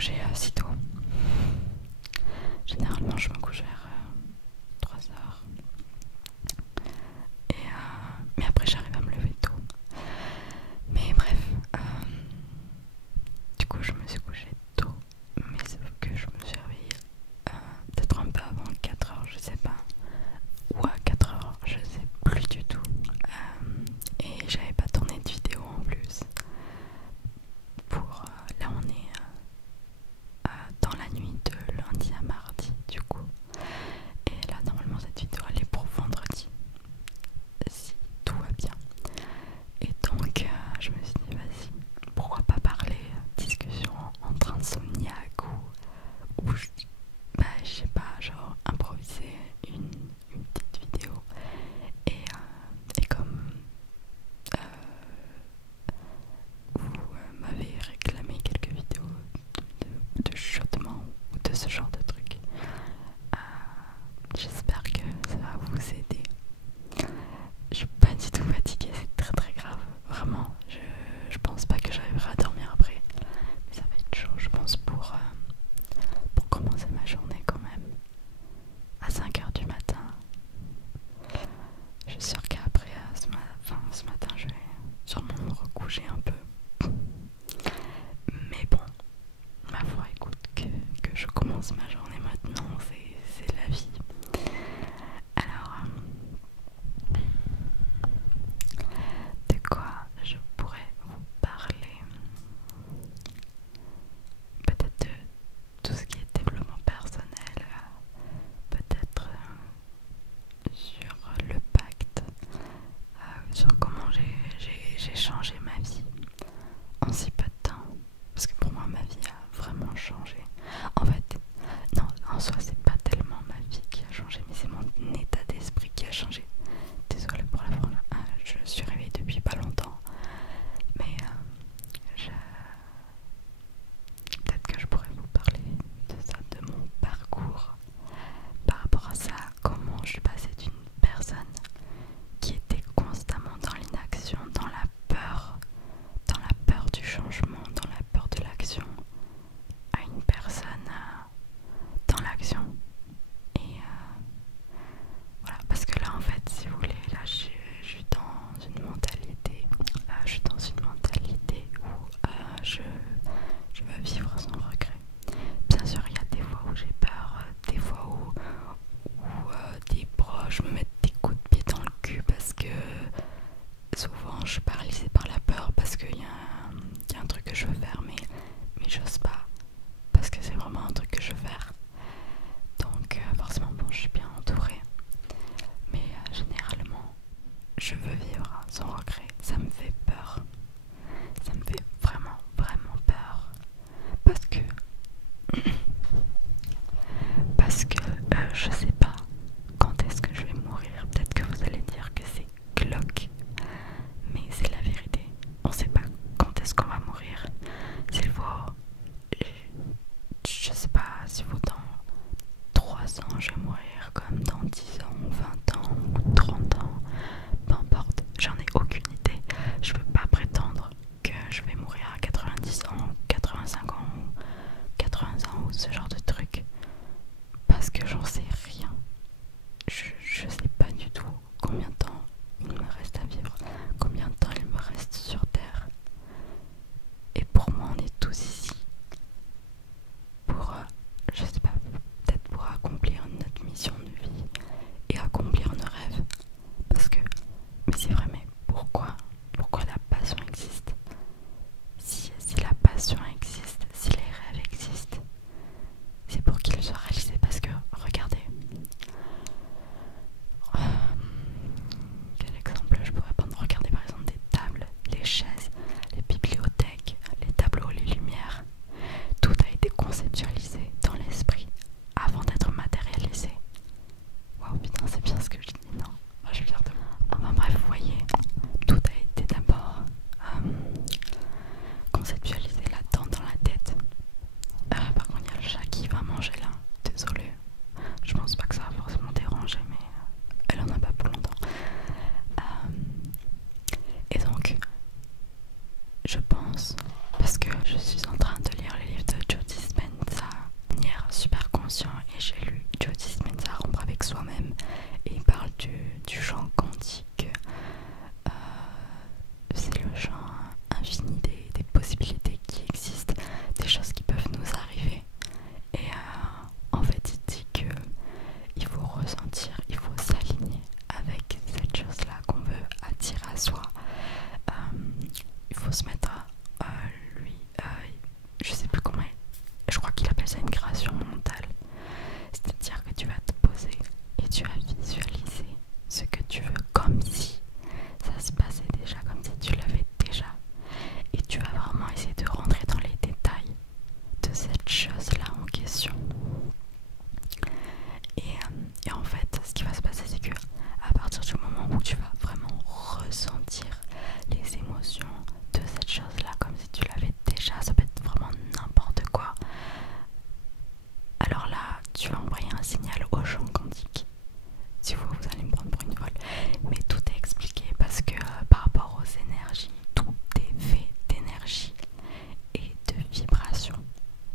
coucher si tôt. Généralement, je me couche vers 3 heures. Mais après, j'arrive à me lever tôt. Mais bref, du coup, je me suis couchée tôt. Mais sauf que je me suis réveillée peut-être un peu avant 4 heures, je sais pas. Ou à 4 heures, je sais plus du tout. Et j'avais pas tourné de vidéo en plus. Là, on est dans la nuit de lundi à mardi, du coup. Et là, normalement, cette vidéo elle est pour vendredi, si tout va bien. Et donc, je me suis dit, vas-y, pourquoi pas parler discussion entre insomniaques ou je sais pas, genre improviser une petite vidéo. Et comme vous m'avez réclamé quelques vidéos de chuchotement ou de ce genre de trucs, j'espère que ça va vous aider. Je suis pas du tout fatiguée, c'est très très grave. Vraiment, je pense pas que j'arriverai à dormir après. Mais ça va être chaud, je pense, pour commencer ma journée quand même. À 5 heures du matin. Je suis sûre qu'après, ce matin, je vais sûrement me recoucher un peu. Mais bon, ma foi, écoute, que je commence ma journée maintenant, c'est la vie. Alors, de quoi je pourrais vous parler? Peut-être de tout ce qui est développement personnel, peut-être sur le pacte, sur comment j'ai changé ma vie en si peu de temps. Parce que pour moi, ma vie a vraiment changé. En fait,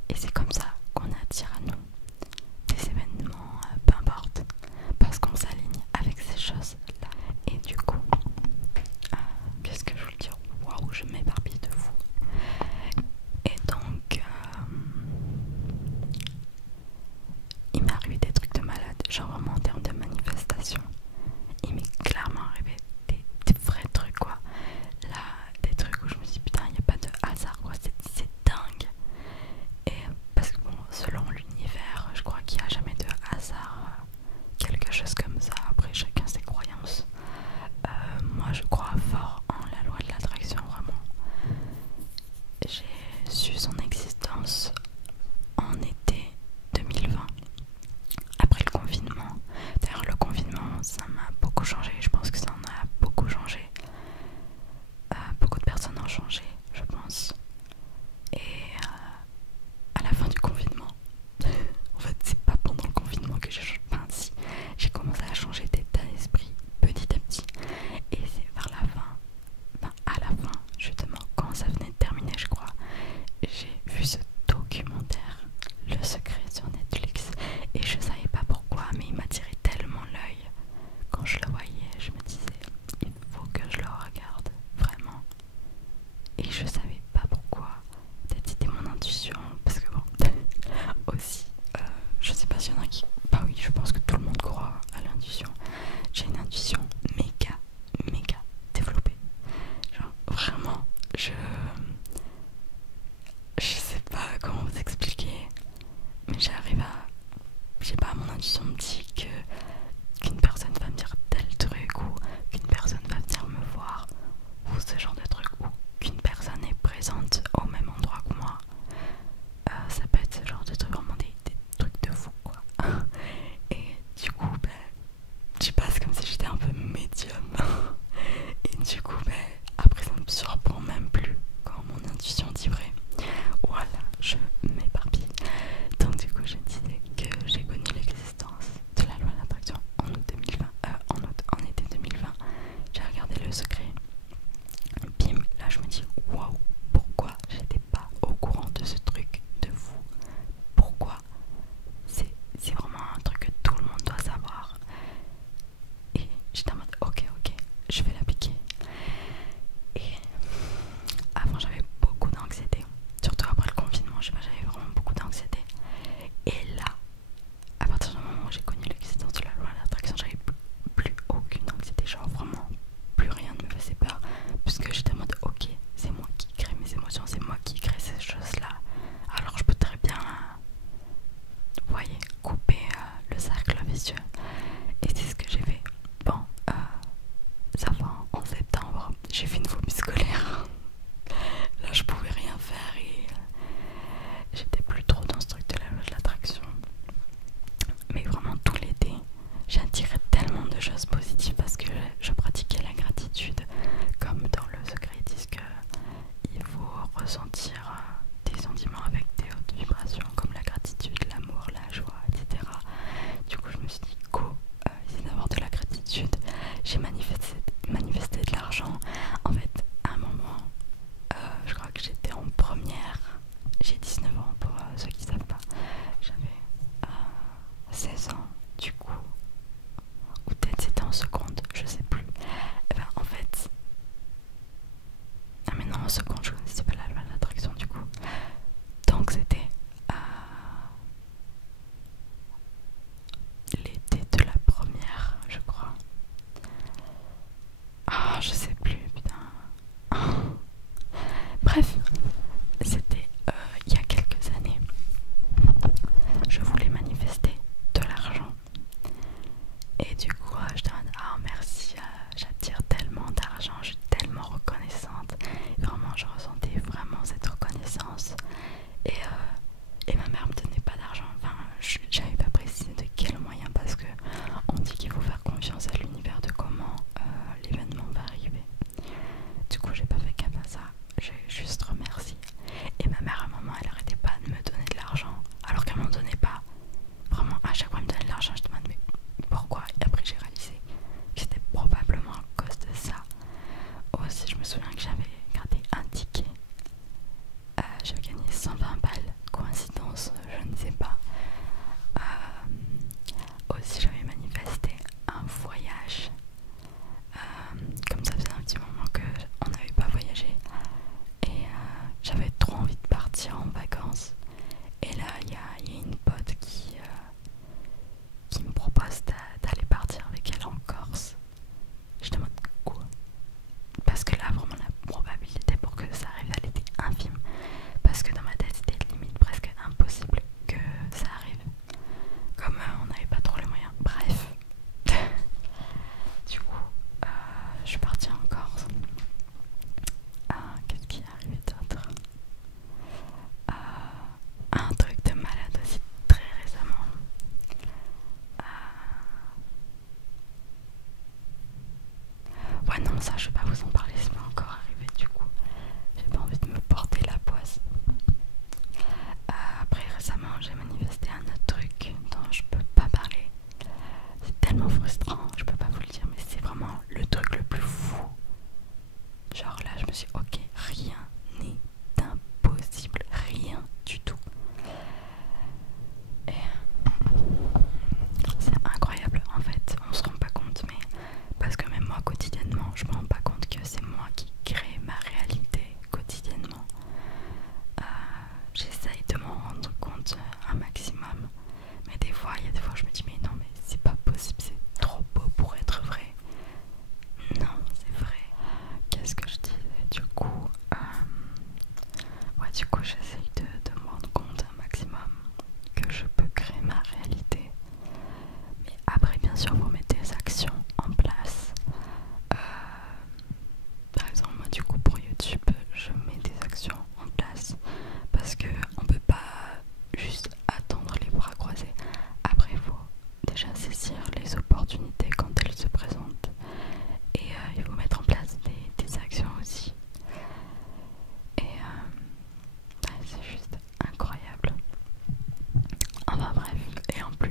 Et c'est comme ça qu'on attire à nous des événements, peu importe, parce qu'on s'aligne avec ces choses-là. Et du coup, qu'est-ce que je veux dire? Waouh, je m'éparpille de fou. Et donc, il m'est arrivé des trucs de malade, genre vraiment en termes de manifestation. Il m'est clairement arrivé des vrais trucs, quoi. Là, des trucs où je me suis dit putain, il n'y a pas de hasard, quoi. C'est dingue. Et parce que bon,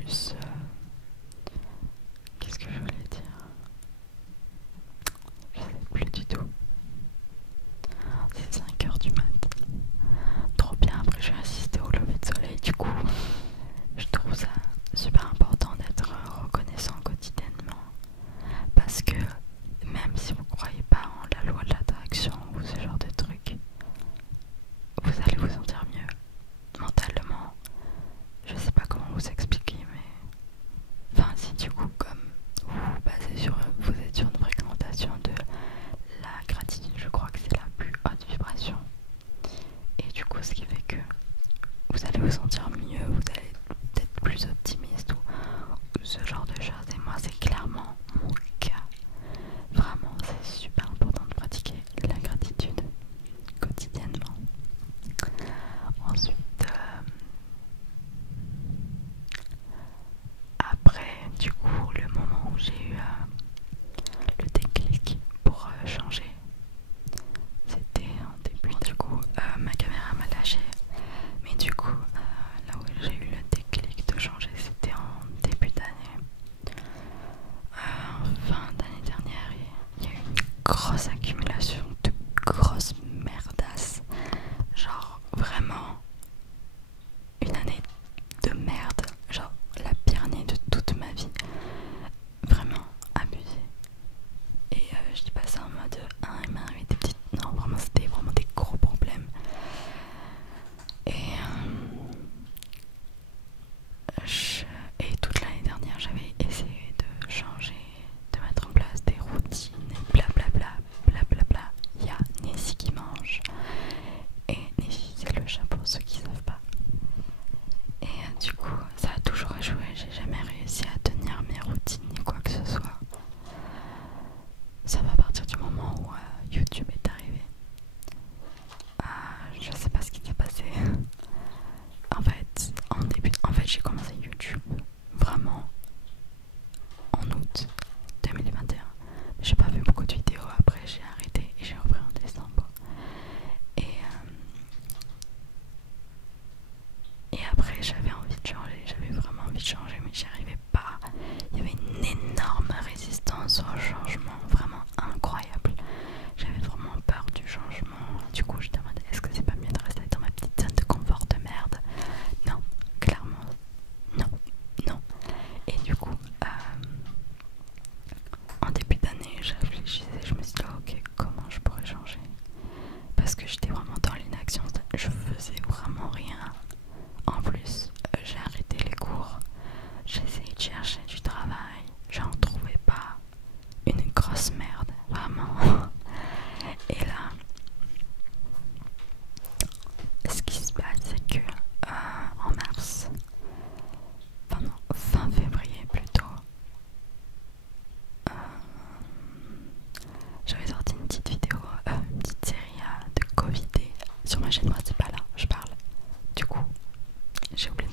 plus, qu'est-ce que je voulais dire? Je sais plus du tout. C'est 5h du mat. Trop bien, après je vais assister au lever de soleil. Du coup, je trouve ça super important d'être reconnaissant quotidiennement. Parce que même si vous croyez pas en la loi de l'attraction ou ce genre de trucs, vous allez vous sentir mieux mentalement. Je sais pas comment vous expliquer, mais enfin si du coup comme vous êtes sur une fréquentation de la gratitude, je crois que c'est la plus haute vibration. Et du coup ce qui fait que vous allez vous sentir mieux, vous allez être plus optimiste ou ce genre de choses. Et moi c'est clairement mon cas. Vraiment c'est super important de pratiquer la gratitude quotidiennement. Ensuite après du coup le moment où j'ai eu le déclic pour changer, c'était en début. Du coup ma caméra m'a lâché, mais du coup là où j'ai eu le déclic de changer c'était en début d'année. En fin d'année dernière, il y a eu une grosse accumulation de grosses merdasses. Genre vraiment une année de merde. Genre la pire année de toute ma vie. Vraiment abusé. Et je dis pas ça en mode il m'est arrivé des petites. Non, vraiment c'était vraiment des gros problèmes. Et toute l'année dernière j'avais essayé de changer, de mettre en place des routines et blablabla, blablabla. Il y a Nessie qui mange. Et Nessie c'est le chat pour ceux qui savent pas. Et du coup ça a toujours échoué, j'ai jamais réussi à tenir mes routines ni quoi que ce soit. Ça va partir du moment où YouTube est arrivé. Je sais pas ce qui s'est passé. En fait j'ai commencé YouTube vraiment en août 2021. J'ai pas fait beaucoup de vidéos, après j'ai arrêté et j'ai repris en décembre. Et après j'avais envie de changer, j'avais vraiment envie de changer mais j'y arrivais pas. Il y avait une énorme résistance au changement, vraiment incroyable. J'avais vraiment peur du changement. Du coup je me demandais est-ce que c'est pas mieux de rester dans ma petite zone de confort de merde. Non, clairement non, non. Et du coup en début d'année je réfléchissais, je me suis dit ok comment je pourrais changer. Parce que j'étais vraiment dans l'inaction, je faisais vraiment rien. En plus, j'ai arrêté les cours, j'ai essayé de chercher du travail, j'en trouvais pas. Une grosse merde, vraiment. Et là, ce qui se passe, c'est que en mars, fin février plutôt, j'avais sorti une petite vidéo, une petite série de Covid sur ma chaîne principale, je parle. Du coup, j'ai oublié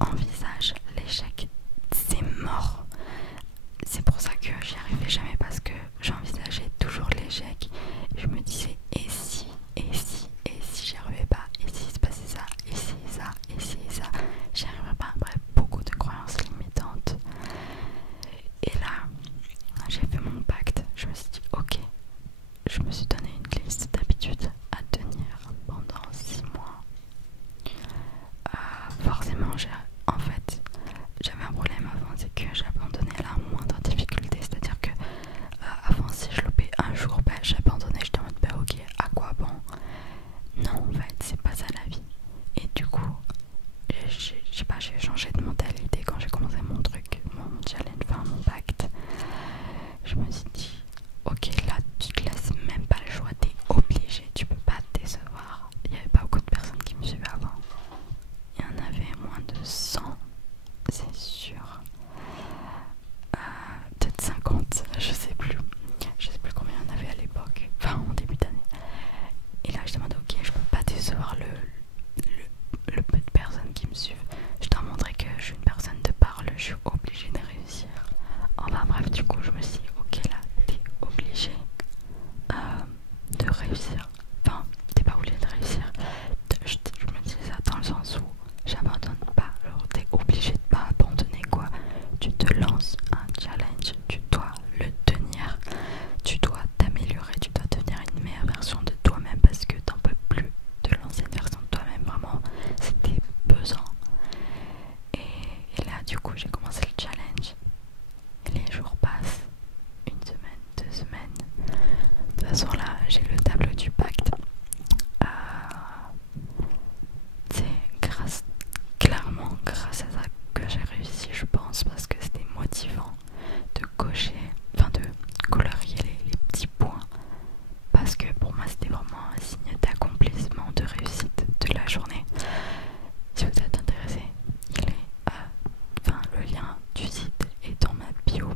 envisage l'échec, c'est mort. C'est pour ça que j'y arrivais jamais parce que j'envisageais toujours l'échec. Je me disais et si j'y arrivais pas, et si se passait ça, et si ça, et si ça, j'y arriverais pas. Bref, beaucoup de croyances limitantes. Et là, j'ai fait mon pacte. Je me suis dit ok, je me suis donné une liste d'habitudes à tenir pendant 6 mois. Forcément, en fait, j'avais un problème avant, c'est que j'abandonnais à la moindre difficulté. C'est-à-dire que avant, si je loupais un jour, j'abandonnais. J'étais en mode ok, à quoi bon? Non, en fait, c'est pas ça la vie. Et du coup, j'ai changé de mentalité quand j'ai commencé mon truc, mon challenge, enfin mon pacte. Je me suis dit ok, là tu te laisses même pas le choix, t'es obligé, tu peux pas te décevoir. Il y avait pas beaucoup de personnes qui me suivaient avant. Il y en avait moins de 100, c'est sûr. Peut-être 50, je sais plus. Je sais plus combien il y en avait à l'époque, enfin en début d'année. Et là je demandais ok, je peux pas décevoir le peu de personnes qui me suivent. Je dois montrer que je suis une personne de parole, je suis obligée de réussir. Enfin bref, du coup je me suis dit ok, là t'es obligé de réussir. Enfin, t'es pas obligé de réussir. Je me disais ça dans le sens où j'abandonne pas. Alors t'es obligé de pas abandonner quoi. Tu te lances un challenge, tu dois le tenir. Tu dois t'améliorer, tu dois devenir une meilleure version de toi-même parce que t'en peux plus de l'ancienne version de toi-même. Vraiment, c'était pesant. Et là du coup j'ai commencé le challenge. Et les jours passent. 1 semaine, 2 semaines. De toute façon là j'ai le tableau du pacte. C'est clairement grâce à ça que j'ai réussi, je pense, parce que c'était motivant de cocher, enfin de colorier les petits points, parce que pour moi c'était vraiment un signe d'accomplissement, de réussite de la journée. Si vous êtes intéressé, le lien du site est dans ma bio.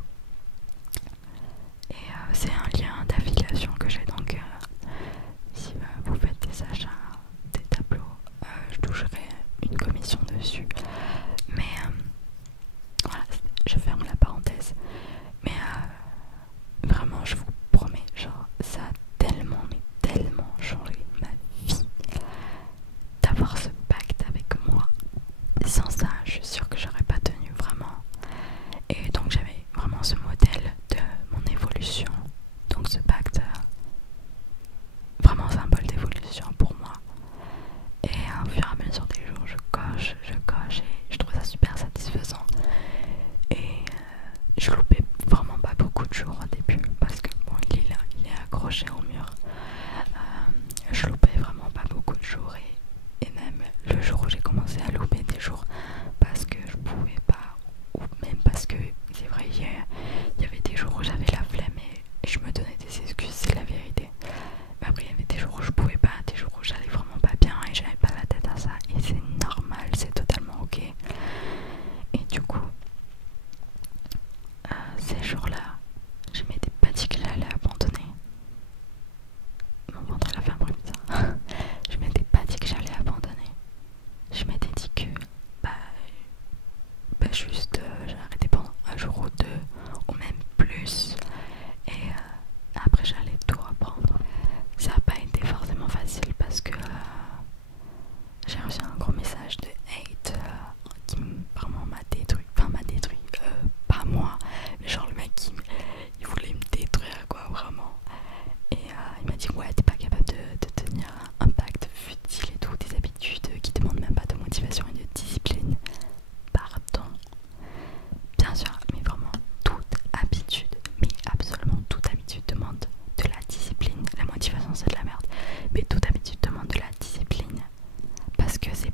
Et c'est un lien d'affiliation que j'ai, donc si vous faites des achats, des tableaux, je toucherai une commission dessus. Mais voilà, je ferme la parenthèse. Mais vraiment, je vous promets, genre, ça a tellement, mais tellement changé ma vie d'avoir ce pacte avec moi. Sans ça, je suis sûre que j'aurais pas tenu vraiment. Et donc j'avais vraiment ce modèle de mon évolution. Donc ce pacte, vraiment symbole d'évolution pour moi. Et au fur et à mesure des jours, je coche et je trouve ça super satisfaisant. Et je loupais vraiment pas beaucoup de jours au début parce que bon, il est là, il est accroché au mur. Je loupais vraiment pas beaucoup de jours et même le jour où j'ai commencé à louper des jours parce que je pouvais pas, ou même parce que c'est vrai, il y avait des jours où j'avais la flemme et je me donnais des excuses, c'est la vérité. Mais après il y avait des jours où je pouvais pas, des jours où j'allais vraiment pas bien et j'avais pas la tête à ça, et c'est normal, c'est totalement ok. Et du coup ces jours-là, je m'étais pas dit que j'allais abandonner. Mon ventre a fait un bruit bizarre. Je m'étais pas dit que j'allais abandonner. Je m'étais dit que juste j'ai arrêté pendant un jour ou deux, ou même plus, et après j'allais tout reprendre. Ça n'a pas été forcément facile parce que j'ai reçu un gros message de hate qui vraiment m'a détruit. Enfin m'a détruit, pas moi, mais genre le mec il voulait me détruire quoi, vraiment. Et il m'a dit ouais, t'es pas capable de tenir un pacte futile et tout, des habitudes qui demandent même pas de motivation et de discipline. Pardon. Bien sûr, mais vraiment toute habitude, mais absolument toute habitude demande de la discipline. La motivation c'est de la merde, mais toute habitude demande de la discipline. Parce que c'est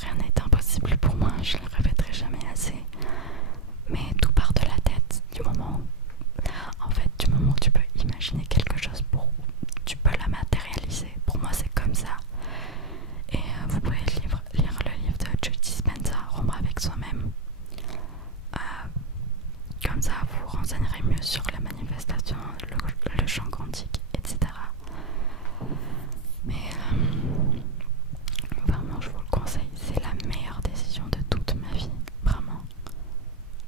rien n'est impossible pour moi, je le répéterai jamais assez. Mais tout part de la tête, du moment où tu peux imaginer quelque chose, tu peux la matérialiser. Pour moi c'est comme ça. Et vous pouvez lire le livre de Joe Dispenza, Rompre avec soi-même. Comme ça vous vous renseignerez mieux sur la manifestation, le champ quantique, etc. Mais vraiment je vous le conseille, c'est la meilleure décision de toute ma vie, vraiment.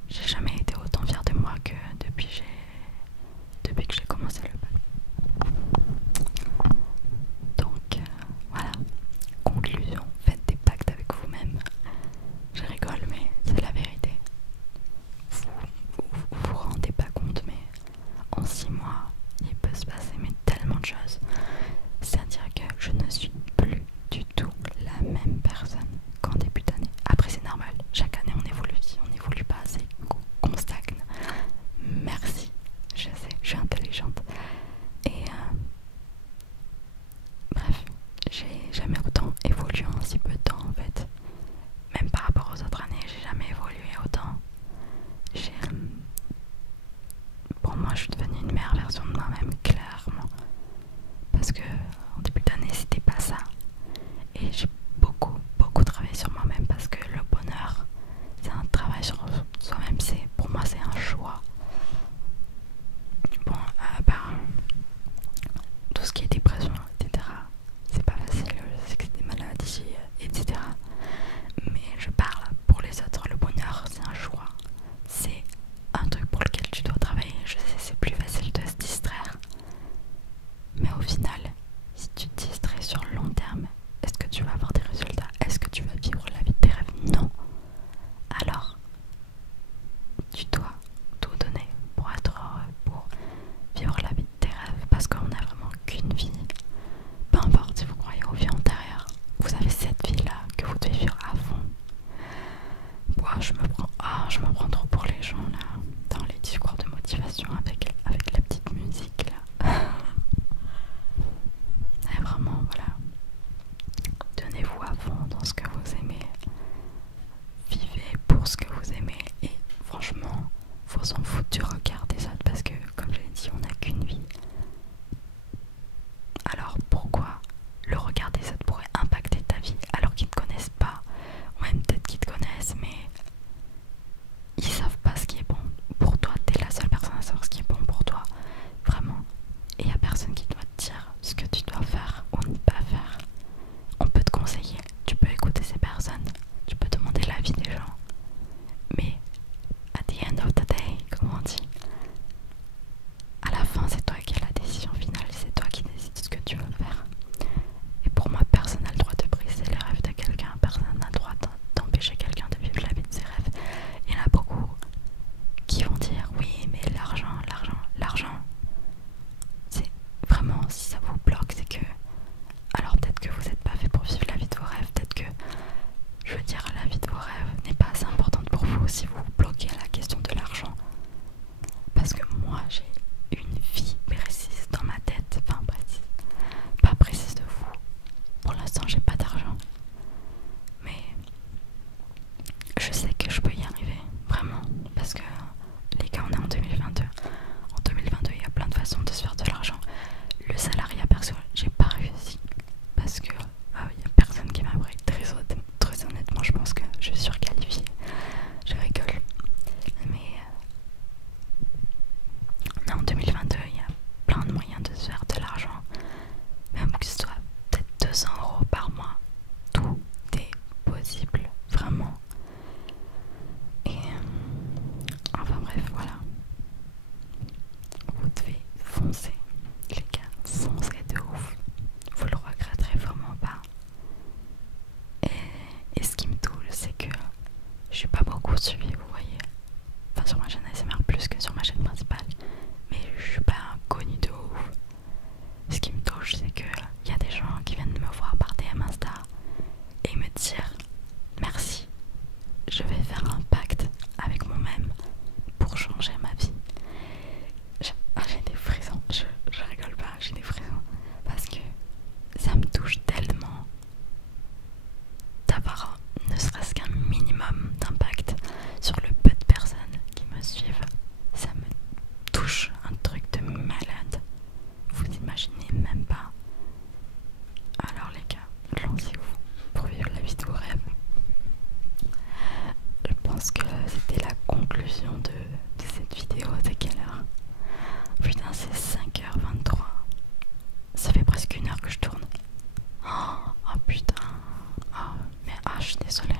J'ai jamais été autant fière de moi que depuis que j'ai commencé le bac. Donc voilà, conclusion, faites des pactes avec vous-même. Je rigole mais c'est la vérité. Vous rendez pas compte mais en 6 mois il peut se passer mais tellement de choses. C'est-à-dire que je ne suis plus du tout la même personne qu'en début d'année. Après c'est normal, chaque année on évolue, si on n'évolue pas c'est qu'on stagne. Merci, je sais, je suis intelligente. Et bref, j'ai jamais autant évolué en si peu de temps en fait. Même par rapport aux autres années, j'ai jamais évolué autant. Pour moi, je suis devenue une meilleure version de moi-même, clairement. Parce que en début d'année, c'était pas ça. Et j'ai beaucoup travaillé sur moi-même parce que le bonheur, c'est un travail sur soi-même. Pour moi, c'est un choix. Bon, tout ce qui est dépression, etc. C'est pas facile, je sais que c'est des maladies, etc. Mais je parle pour les autres, le bonheur c'est un choix. C'est un truc pour lequel tu dois travailler. Je sais, c'est plus facile de se distraire. Mais au final, si tu te distrais sur le long terme, est-ce que tu vas avoir des résultats? Est-ce que tu vas vivre la vie de tes rêves? Non. Alors, tu dois tout donner pour être heureux, pour vivre la vie de tes rêves, parce qu'on n'a vraiment qu'une vie. Peu importe si vous croyez aux vies antérieures, vous avez cette vie-là que vous devez vivre à fond. Moi, je me prends trop pour les gens là, dans les discours de motivation avec la petite musique là. Et vraiment, voilà. Donnez-vous à fond dans ce que vous aimez. Vivez pour ce que vous aimez. Et franchement, faut s'en foutre du regard des autres parce que, comme je l'ai dit, on n'a qu'une vie. Alors pourquoi le regard des autres pourrait impacter ta vie alors qu'ils ne te connaissent pas? Ou même peut-être qu'ils te connaissent mais ils savent pas ce qui est bon pour toi. T'es la seule personne à savoir ce qui est bon pour toi, vraiment. Et il n'y a personne qui doit te dire ce que tu dois faire ou ne pas faire. On peut te conseiller, tu peux écouter ces personnes, tu peux demander l'avis des gens. Mais at the end of the day, comme on dit, à la fin c'est toi qui as la décision finale, c'est toi qui décides ce que tu veux faire. Et pour moi, personne n'a le droit de briser les rêves de quelqu'un, personne n'a le droit d'empêcher quelqu'un de vivre la vie de ses rêves. Il y en a beaucoup qui vont dire oui mais l'argent, c'est vraiment, si ça vous bloque c'est que alors peut-être que vous n'êtes pas fait pour vivre la vie de vos rêves, peut-être que, je veux dire, la vie de vos rêves n'est pas assez importante pour vous si vous vous bloquez à la question de l'argent. Parce que moi j'ai une vie précise dans ma tête, enfin précise, pas précise de vous. Pour l'instant j'ai pas d'argent, mais je sais que je peux y arriver, vraiment, parce que les gars on est en 2022. En 2022 il y a plein de façons de se faire de l'argent. Le salariat perso, j'ai pas réussi parce que y a personne qui m'a appris. Très honnêtement, je pense que je suis surqualifiée. Je rigole, mais en 2022 il y a plein de moyens de se faire de l'argent, même que ce soit peut-être 200 € par mois. Tout est possible, vraiment. Et enfin bref, voilà. Vous devez foncer, les gars, foncez de ouf. Vous le regretterez vraiment pas. Et ce qui me touche, c'est que je suis pas beaucoup suivie, vous voyez. Enfin, sur ma chaîne ASMR plus que sur ma chaîne principale. Mais je suis pas connue de ouf. Ce qui me touche, c'est que y a des gens qui viennent me voir par DM Insta et me dire merci, je vais faire un pacte avec moi-même pour changer ma vie. J'ai des frissons, je rigole pas, j'ai des frissons parce que ça me touche tellement d'avoir suis désolée.